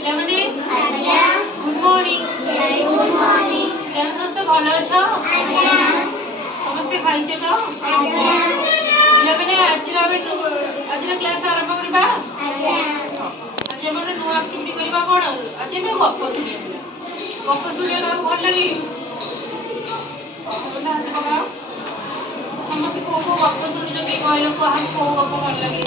ପିଲାମାନେ good morning. ସମସ୍ତେ ଭଲ ଅଛ? ସମସ୍ତେ ଖାଇଛ ତ? ପିଲାମାନେ ଆଜିର କ୍ଲାସ୍ ଆରମ୍ଭ କରିବା। ଆଜି ଆମର ନୂଆ ଆକ୍ଟିଭିଟି କରିବା। କ'ଣ ଆଜି ଆମେ ଗପ ଶୁଣିବା। ଗପ ଶୁଣିବା କାହାକୁ ଭଲ ଲାଗେ? ହାତ ପକାଅ। ସମସ୍ତେ କୋଉ କୋଉ ଗପ ଶୁଣିଛନ୍ତି କହିଲ? କାହାକୁ କୋଉ ଗପ ଭଲ ଲାଗେ?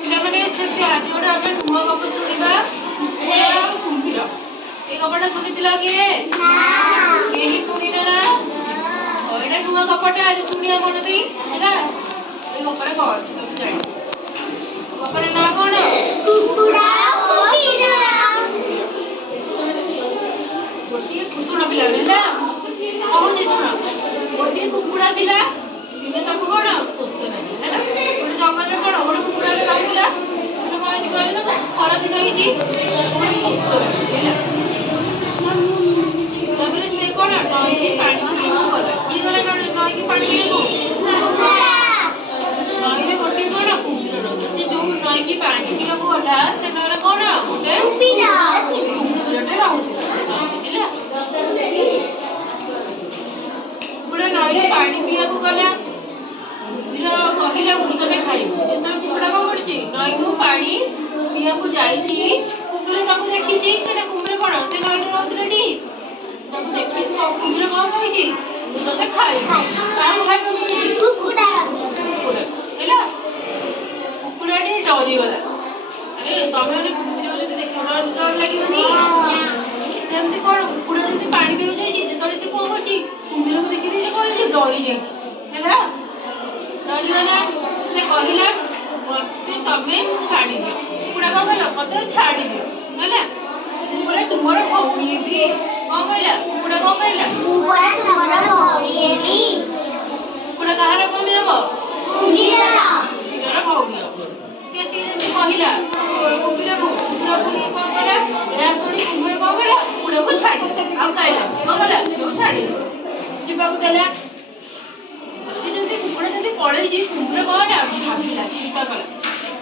ପିଲାମାନେ ସେମିତି ଆଜି ଗୋଟେ ଆମେ ନୂଆ ଗପ ଶୁଣିବା, କୁକୁର ଆଉ କୁମ୍ଭୀର। ଏଇ ଗପଟା ଶୁଣିଥିଲ କିଏ? କେହି ଶୁଣିନ ନା? ଏଇଟା ନୂଆ ଗପଟା ଆଜି ଶୁଣିବା ମନେ ଦେଇ ହେଲା। ଏଇ ଗପରେ କ'ଣ ଅଛି ତମେ ଜାଣିବ? ଗପର ନାଁ କ'ଣ? ଗୋଟିଏ ଶୁଣ ପିଲାମାନେ ହେଲା, କହୁଛି ଶୁଣ। ଗୋଟିଏ କୁକୁଡ଼ା ଥିଲା, ଦିନେ ତାକୁ କ'ଣ ଶୋଷ ଲାଗେ ହେଲା। ଗୋଟେ ଜଙ୍ଗଲରେ କ'ଣ ଗୋଟେ କୁକୁଡ଼ାରେ ରହିଥିଲା। ଦିନେ କ'ଣ ହେଇଛି କହିଲେ ନା, ଖରାଦିନ ହେଇଛି, ଶୋଷ ଲାଗେ ହେଲା। ତାପରେ ସେ କ'ଣ ନଈକି ପାଣି ପିଇବାକୁ ଗଲା। କିଏ ଗଲା ନଈକି ପାଣି ପିଇବାକୁ? ନଈରେ ଗୋଟିଏ କ'ଣ କୁମ୍ଭୀର ରହୁଥିଲା। ସେ ଯୋଉ ନଈକି ପାଣି ପିଇବାକୁ ଗଲା, ସେ ନଈରେ କ'ଣ ଗୋଟେ କୁମ୍ଭୀରଟେ ରହୁଥିଲା ହେଲା। କୁକୁଡ଼ା ନଈରେ ପାଣି ପିଇବାକୁ ଗଲା। କୁମ୍ଭୀର କହିଲା ମୁଁ ତମେ ଖାଇବ। ଯେତେବେଳେ କୁକୁଡ଼ା କ'ଣ କରିଛି, ନଈକୁ ପାଣି ପିଇବାକୁ ଯାଇଛି, କୁମ୍ଭୀର ତାକୁ ଦେଖିଛି। କୁମ୍ଭୀର କ'ଣ ସେ ନଈରେ ରହୁଥିଲା ଟି, ତାକୁ ଦେଖି କୁମ୍ଭୀର କ'ଣ କହିଛି, ମୁଁ ତତେ ଖାଇବି। କାହାକୁ ଖାଇବାକୁ କହିଛି? କୁକୁଡ଼ା ହେଲା। କୁକୁଡ଼ାଟି ଡରିଗଲା। ଆରେ ତମେ ଗୋଟେ କୁମ୍ଭୀର ଯଦି ଦେଖିବ ଡର ଲାଗିବନି? ସେମିତି କ'ଣ କୁକୁଡ଼ା ଯଦି ପାଣି ପିଇବାକୁ ଯାଇଛି, ଯେତେବେଳେ ସେ କ'ଣ କରୁଛି, କୁମ୍ଭୀରକୁ ଦେଖିଦେଇଛି, କ'ଣ ହେଇଛି, ଡରି ଯାଇଛି ହେଲା। ଡରିଗଲା। ସେ କହିଲା ମତେ ତମେ ଛାଡ଼ିଦିଅ। କୁକୁଡ଼ା କ'ଣ କହିଲା, ମତେ ଛାଡ଼ିଦିଅ ହେଲା। କୁକୁଡ଼ା ତୁମର ଭଉଣୀ ହେବି। କ'ଣ କହିଲା? କୁକୁଡ଼ା କ'ଣ କହିଲା? କୁକୁଡ଼ା କାହାର ଭଉଣୀ ହବ? କୁମ୍ଭୀରର ଭଉଣୀ ହବ। ସେ ଏତିକି ଯେମିତି କହିଲା କୁମ୍ଭୀରକୁ, କୁମ୍ଭୀର ପୁଣି କ'ଣ କଲା? ଏହା ଶୁଣି କୁମ୍ଭୀର କ'ଣ କଲା? କୁକୁଡ଼ାକୁ ଛାଡ଼ିଦେଲା। ଆଉ ଖାଇଲାନି। କ'ଣ କଲା? ତାକୁ ଛାଡ଼ିଦେଲା, ଯିବାକୁ ଦେଲା। ସେ ଯେମିତି କୁକୁଡ଼ା ଯେମିତି ପଳେଇଛି, କୁମ୍ଭୀର କ'ଣ ହେଲା? ଭାବିଲା, ଚିନ୍ତା କଲା।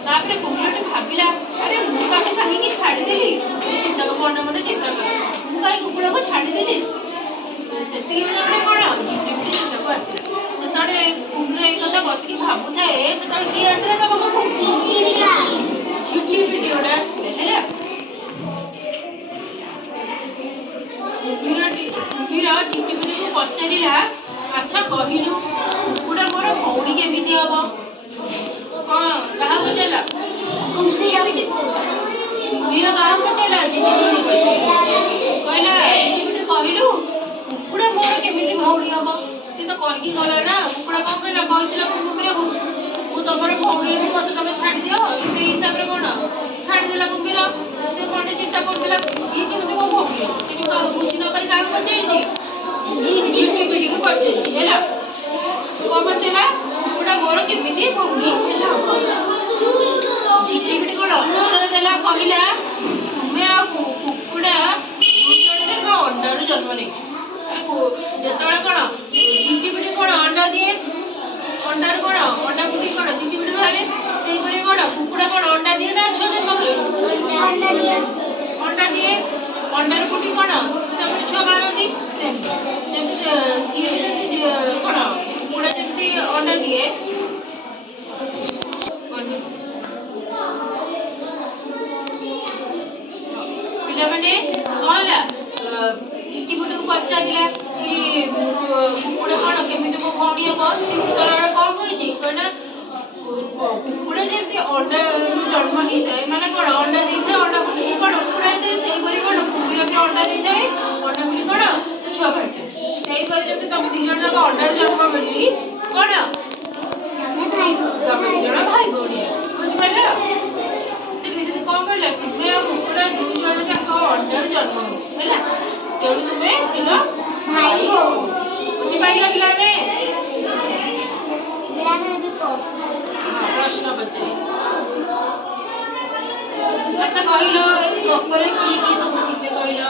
ତାପରେ କୁମ୍ଭୀରଟି ଭାବିଲା, ଆରେ ମୁଁ ତାକୁ କାହିଁକି ଛାଡ଼ିଦେଲି? ଚିନ୍ତା ମନେ ମନେ ଚିନ୍ତା କଲା, ମୁଁ କାହିଁ କୁକୁଡ଼ାକୁ ଛାଡ଼ିଦେଲି? ସେତିକି ବେଳେ ଗୋଟେ କ'ଣ ଝିଟିପିଟି ସେଠାକୁ ଆସିଲା। ଯେତେବେଳେ କୁମ୍ଭୀର ଏଇ କଥା ବସିକି ଭାବୁଥାଏ, ସେତେବେଳେ କିଏ ଆସିଲା ତା ପାଖକୁ? ଝିଟିପିଟି ଗୋଟେ ଆସିଲେ ହେଲା। କୁମ୍ଭୀର ଝିଟିପିଟିକୁ ପଚାରିଲା, ଆଚ୍ଛା କହିଲୁ କୁକୁଡ଼ା ମୋର ଭଉଣୀ କେମିତି ହବ? କ'ଣ କାହାକୁ ପଚାରିଲା? କୁମ୍ଭୀର କାହାକୁ ପଚାରିଲା? ଝିଟିପିଟି କହିଲା, ଝିଟିପିଟି କହିଲୁ କୁକୁଡ଼ା ମୋର କେମିତି ଭଉଣୀ ହବ? ସେ ତ କହିକି ଗଲା ନା। କୁକୁଡ଼ା କ'ଣ କହିଲା? କହିଥିଲା କୁମ୍ଭୀରକୁ ମୁଁ ତମର ଭଉଣୀ ହେବି, ମତେ ତମେ ଛାଡ଼ିଦିଅ। ସେଇ ହିସାବରେ କ'ଣ ଛାଡ଼ିଦେଲା କୁମ୍ଭୀର। ସେ ମନେ ଚିନ୍ତା କରୁଥିଲା, ସିଏ କେମିତି ମୋ ଭଉଣୀ ହବ? ସେଠି ବୁଝି ନ ପାରି କାହାକୁ ପଚାରିଛି? ଝିଟିପିଟିକୁ ପଚାରିଛି ହେଲା। କ'ଣ ପଚାରିଲା? କୁକୁଡ଼ା ମୋର କେମିତି ଭଉଣୀ ହେଲା। ଝିଟିପିଟି କ'ଣ ଉତ୍ତର ଦେଲା, କହିଲା ତୁମେ ଆଉ କୁକୁଡ଼ା ଦୁଇଜଣରେ କ'ଣ ଅଣ୍ଡାରୁ ଜନ୍ମ ନେଇଛ। ଯେତେବେଳେ କ'ଣ ଝିଟିପିଟି କ'ଣ ଅଣ୍ଡା ଦିଏ, ଅଣ୍ଡାରୁ କ'ଣ ଅଣ୍ଡା ଫୁଟି କ'ଣ ଝିଟିପିଟି ବାହାରେ, ସେଇପରି କ'ଣ କୁକୁଡ଼ା କ'ଣ ଅଣ୍ଡା ଦିଏ ନା ଛୁଆ ଜନ୍ମ କରେ? ଅଣ୍ଡା ଦିଏ। ଅଣ୍ଡାରୁ ଫୁଟି କ'ଣ ତାପରେ ଛୁଆ ବାହାରନ୍ତି। ସେମିତି ସିଏ ବି ଯେମିତି କ'ଣ କୁକୁଡ଼ା ଯେମିତି ଅଣ୍ଡା ଦିଏ। ପିଲାମାନେ କ'ଣ ହେଲା? ଝିଟିପିଟିକୁ ପଚାରିଲା କି କୁକୁଡ଼ା କ'ଣ କେମିତି ମୋ ଭଉଣୀ ହବ? ସେ ଉତ୍ତରରେ କ'ଣ କହିଛି କହିଲା, କୁକୁଡ଼ା ଯେମିତି ଅଣ୍ଡାରୁ ଜନ୍ମ ହେଇଥାଏ, ମାନେ କ'ଣ ଅଣ୍ଡା ଦେଇଥାଏ, ଅଣ୍ଡା ଫୁଟିକି କ'ଣ କୁକୁଡ଼ା ହେଇଥାଏ, ସେଇପରି କ'ଣ କୁମ୍ଭୀର ବି ଅଣ୍ଡା ଦେଇଥାଏ, ଅଣ୍ଡା ଫୁଟି କ'ଣ ଛୁଆ ବାହାରିଥାଏ। ସେଇପରି ଯେମିତି ତମେ ଦି ଜଣ ଯାକ ଅଣ୍ଡାରୁ ଜନ୍ମ କରି କ'ଣ ତମେ ଦି ଜଣ ଭାଇ ଭଉଣୀ। ବୁଝିପାରିଲ? ସେଠି କ'ଣ କହିଲା? ତୁମେ ଆଉ କୁକୁଡ଼ା ଦୁଇ ଜଣ ଯାକ ଅଣ୍ଡାରୁ ଜନ୍ମ ହଉଛ ହେଲା। ତେଣୁ ତୁମେ ହେଲ ଭାଇ ଭଉଣୀ। ବୁଝିପାରିଲ ପିଲାମାନେ? ପ୍ରଶ୍ନ ପଚାରି। ଆଚ୍ଛା କହିଲ, ଏଇ ଗପରେ କିଏ କିଏ ସବୁ ଥିଲେ କହିଲ?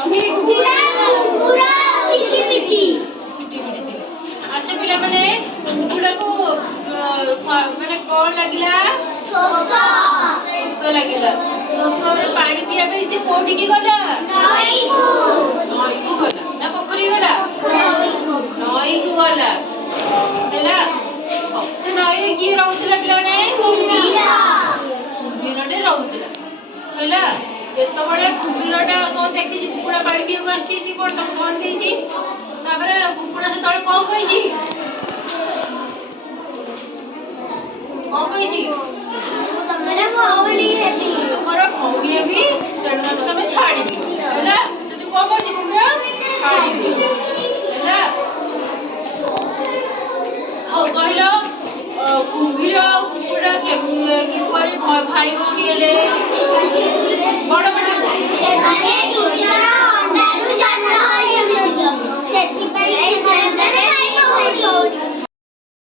ହେଲା ଆଉ କହିଲ କୁମ୍ଭୀର ଆଉ କୁକୁଡ଼ା କିପରି ଭାଇ ଭଉଣୀ ହେଲେ? ବଡ଼ ବଡ଼ ସେମାନେ ଦୁଇଜଣ ଅଣ୍ଡାରୁ ଜନ୍ମ ହୋଇଛନ୍ତି, ସେଥିପାଇଁ ସେମାନେ ଭାଇ ଭଉଣୀ।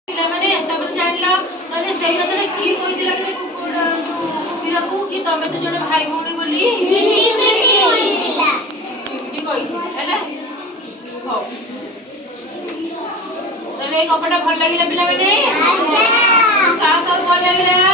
ପିଲାମାନେ ତାପରେ ଜାଣିଲ ତାହେଲେ ସେଇ କଥାରେ କିଏ କହିଥିଲା କି କୁମ୍ଭୀରକୁ କି ତମେ ତ ଜଣେ ଭାଇ ଭଉଣୀ ବୋଲି? ଝିଟିପିଟି କହିଥିଲା। ଝିଟିପିଟି କହିଥିଲା ହେଲା। ହଉ ତାହେଲେ ଏଇ ଗପଟା ଭଲ ଲାଗିଲା ପିଲାମାନେ? ଆଜ୍ଞା। କାହାକୁ ଭଲ ଲାଗିଲା?